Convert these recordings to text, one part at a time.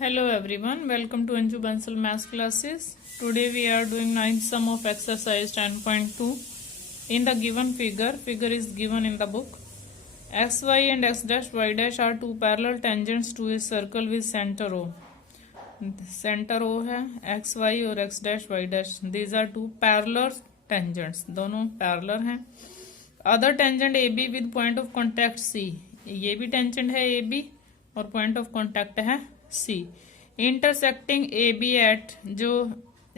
Hello everyone, welcome to Anju Bansal Math classes. Today we are doing ninth sum of exercise 10.2. In the given figure is given in the book. XY and X dash Y dash are two parallel tangents to a circle with center O. Center O है XY और X dash Y dash. These are two parallel tangents. दोनों parallel हैं. Other tangent AB with point of contact C. ये भी tangent है AB और point of contact है C. Intersecting A B at जो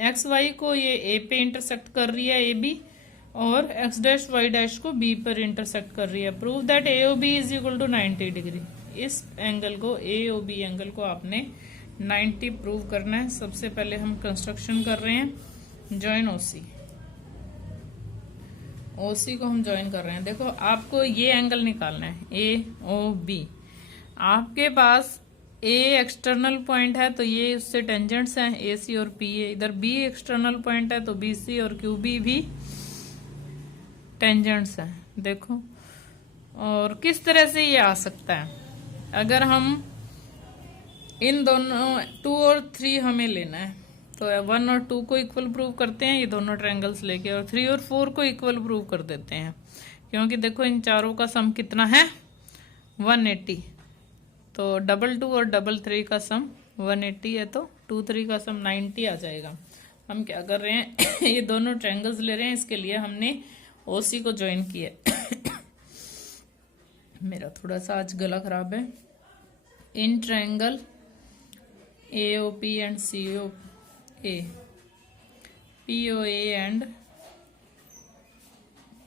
एक्स वाई को ये ए पे इंटरसेक्ट कर रही है ए बी और एक्स डैश वाई डैश को बी पर इंटरसेक्ट कर रही है. Prove that A O B is equal to 90 degree. इस एंगल को ए ओ बी एंगल को आपने 90 प्रूव करना है. सबसे पहले हम कंस्ट्रक्शन कर रहे हैं. ज्वाइन ओसी. ओसी को हम ज्वाइन कर रहे हैं. देखो आपको ये एंगल निकालना है ए ओ बी. आपके पास ए एक्सटर्नल पॉइंट है तो ये उससे टेंजेंट्स हैं ए सी और पी ए. इधर बी एक्सटर्नल पॉइंट है तो बी सी और क्यू बी भी टेंजेंट्स हैं. देखो और किस तरह से ये आ सकता है. अगर हम इन दोनों 2 और 3 हमें लेना है तो 1 और 2 को इक्वल प्रूव करते हैं ये दोनों ट्रायंगल्स लेके और 3 और 4 को इक्वल प्रूव कर देते हैं. क्योंकि देखो इन चारों का सम कितना है 180. तो 2 और 3 का सम 180 है तो 2 3 का सम 90 आ जाएगा. हम क्या कर रहे हैं ये दोनों ट्रायंगल्स ले रहे हैं. इसके लिए हमने ओसी को ज्वाइन किया. मेरा थोड़ा सा आज गला खराब है. In triangle A O P and C O A P O A and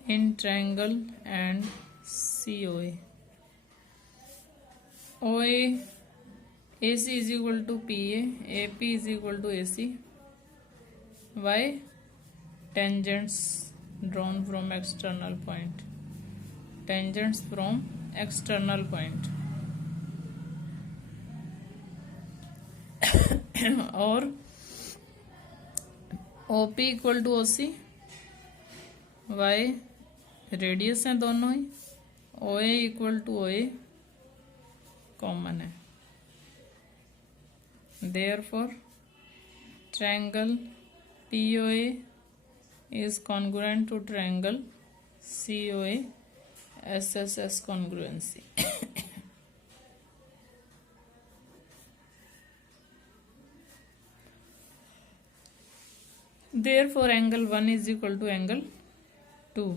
in triangle and C O A OA AC is equal to PA, AP is equal to AC. Why? Tangents drawn from external point. Tangents from external point. और OP equal to OC. Why? Radius हैं दोनों ही. OA equal to OA common है. Therefore, triangle POA is congruent to triangle COA. SSS congruency. Therefore, angle 1 is equal to angle 2.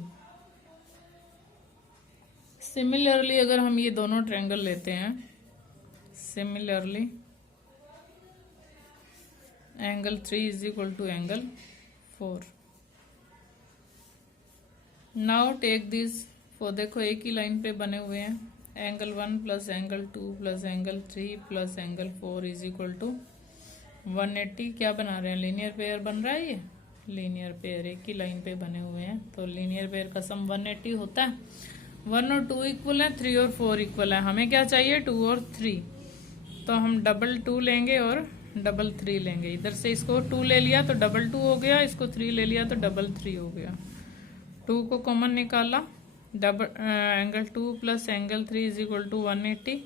Similarly अगर हम ये दोनों triangle लेते हैं similarly angle 3 is equal to angle 4. Now take this for. देखो एक ही लाइन पे बने हुए हैं. Angle 1 plus angle 2 plus angle 3 plus angle 4 is equal to 180. क्या बना रहे हैं लीनियर पेयर बन रहा है. ये लीनियर पेयर एक ही लाइन पे बने हुए हैं तो लीनियर पेयर का सम 180 होता है. 1 और 2 इक्वल है 3 और 4 इक्वल है. हमें क्या चाहिए 2 और 3. तो हम 2 लेंगे और 3 लेंगे. इधर से इसको 2 ले लिया तो 2 हो गया. इसको 3 ले लिया तो 3 हो गया. 2 को कॉमन निकाला. Angle 2 plus angle 3 is equal to 180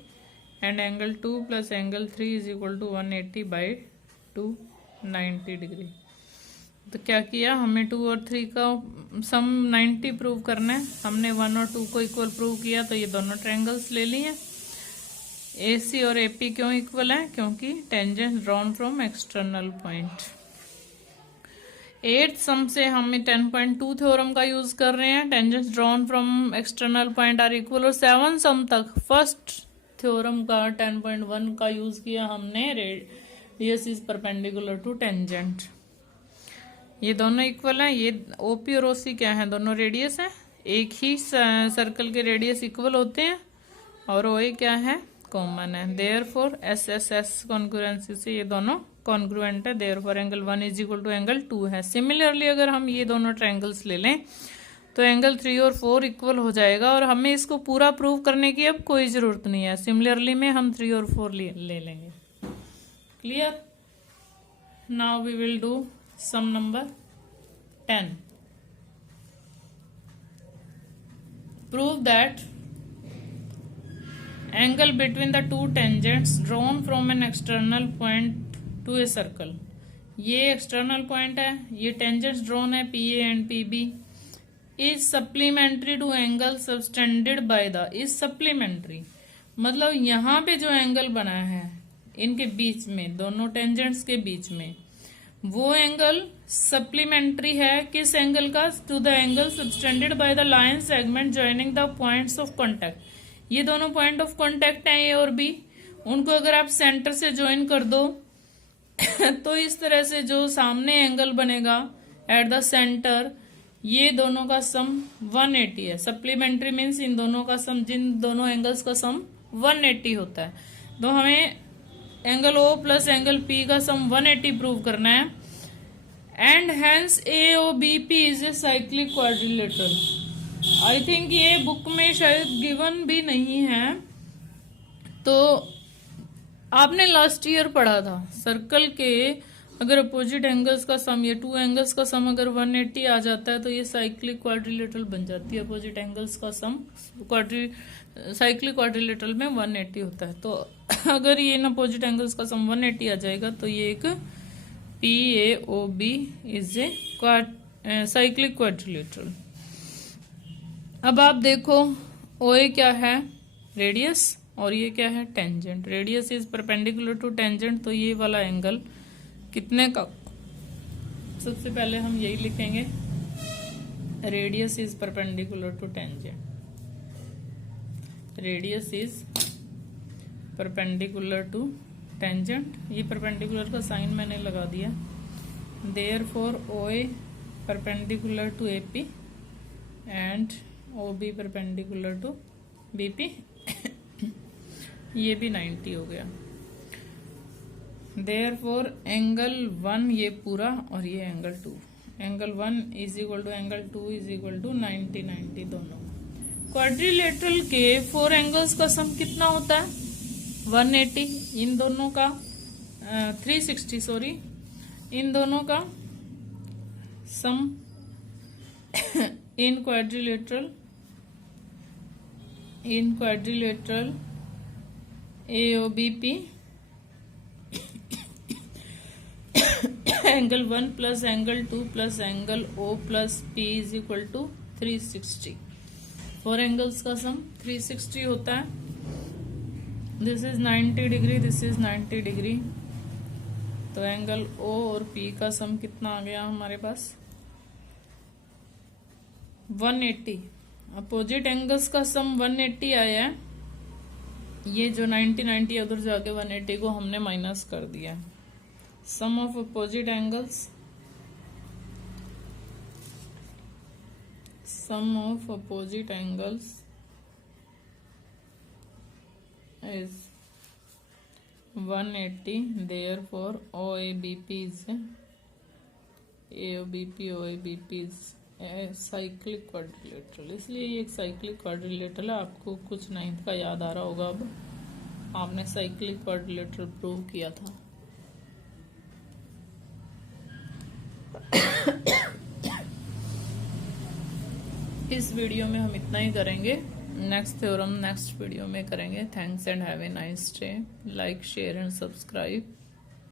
and angle 2 plus angle 3 is equal to 180 by 2 90 degree. तो क्या किया हमें 2 और 3 का सम 90 प्रूव करना है. हमने 1 और 2 को इक्वल प्रूव किया तो ये दोनों ट्रायंगल्स ले लिए. AC और AP क्यों इक्वल है क्योंकि tangent drawn from external point. 8th sum से हम 10.2 थ्योरम का यूज कर रहे हैं. Tangents drawn from external point are equal. और 7th सम तक फर्स्ट थ्योरम का 10.1 का यूज किया हमने. Radius is perpendicular to tangent. ये दोनों इक्वल हैं. ये ओपी और ओसी क्या है दोनों रेडियस हैं. एक ही सर्कल के रेडियस इक्वल होते हैं और ओए क्या है कॉमन है. देयरफॉर एसएसएस कॉन्ग्रुएंसी से ये दोनों कॉन्ग्रुएंट है. Therefore angle 1 is equal to angle 2 है. सिमिलरली अगर हम ये दोनों ट्रायंगल्स ले लें तो एंगल 3 और 4 इक्वल हो जाएगा. और हमें इसको पूरा प्रूव करने की अब कोई जरूरत नहीं है. सिमिलरली में हम 3 और 4 ले लेंगे. Clear. Now we will do some number 10. Prove that angle between the two tangents drawn from an external point to a circle. ये एक्सटर्नल पॉइंट है, ये टेंजेंट्स ड्रॉन है P A and P B, is supplementary to angle subtended by the. Is supplementary मतलब यहाँ पे जो angle बना है इनके बीच में, दोनों टेंजेंट्स के बीच में, वो एंगल सप्लीमेंट्री है किस एंगल का? To the angle subtended by the line segment joining the points of contact. ये दोनों पॉइंट ऑफ कॉन्टेक्ट हैं ए और बी, उनको अगर आप सेंटर से ज्वाइन कर दो तो इस तरह से जो सामने एंगल बनेगा एट द सेंटर, ये दोनों का सम 180 है। सप्लीमेंट्री मीन्स इन दोनों का सम, जिन दोनों एंगल्स का सम 180 होता है। तो हमें angle O plus angle P का सम 180 प्रूव करना है। And hence A O B P is a cyclic quadrilateral. I think ये बुक में शायद गिवन भी नहीं है, तो आपने लास्ट ईयर पढ़ा था सर्कल के अगर अपोजिट एंगल्स का सम, ये टू एंगल्स का सम अगर 180 आ जाता है तो ये साइक्लिक क्वाड्रिलेटरल बन जाती है। अपोजिट एंगल्स का सम साइक्लिक क्वाड्रिलेटरल में 180 होता है। तो अगर ये इन अपोजिट एंगल्स का सम 180 आ जाएगा तो ये एक P A O B is a cyclic quadrilateral. अब आप देखो ओ ए क्या है? रेडियस, और ये क्या है? Tangent. Radius is perpendicular to tangent, तो ये वाला एंगल कितने का? सबसे पहले हम यही लिखेंगे, radius is perpendicular to tangent. Radius is perpendicular to tangent. ये परपेंडिकुलर का साइन मैंने लगा दिया। Therefore O A perpendicular to A P and O B perpendicular to B P. ये भी 90 हो गया। देयरफॉर एंगल 1 ये पूरा और ये angle 2, angle 1 is equal to angle 2 is equal to 90 90 दोनों। क्वाड्रिलेटरल के 4 एंगल्स का सम कितना होता है? 180। इन दोनों का 360 सॉरी, इन दोनों का sum in quadrilateral AOBP angle 1 plus angle 2 plus angle O plus P is equal to 360। 4 angles का सम 360 होता है। This is 90 degree, this is 90 degree. तो एंगल O और P का सम कितना आ गया हमारे पास? 180। अपोजिट एंगल्स का सम 180 आया है। ये जो 90 90 उधर जाके 180 को हमने माइनस कर दिया। Sum of opposite angles, sum of opposite angles is 180. Therefore OABP is a cyclic quadrilateral। इसलिए ये एक साइक्लिक क्वाड्रिलेटरल है। आपको कुछ 9th का याद आ रहा होगा, अब आपने साइक्लिक क्वाड्रिलेटरल प्रूव किया था। इस वीडियो में हम इतना ही करेंगे। नेक्स्ट थ्योरम नेक्स्ट वीडियो में करेंगे। Thanks and have a nice day. Like share and subscribe.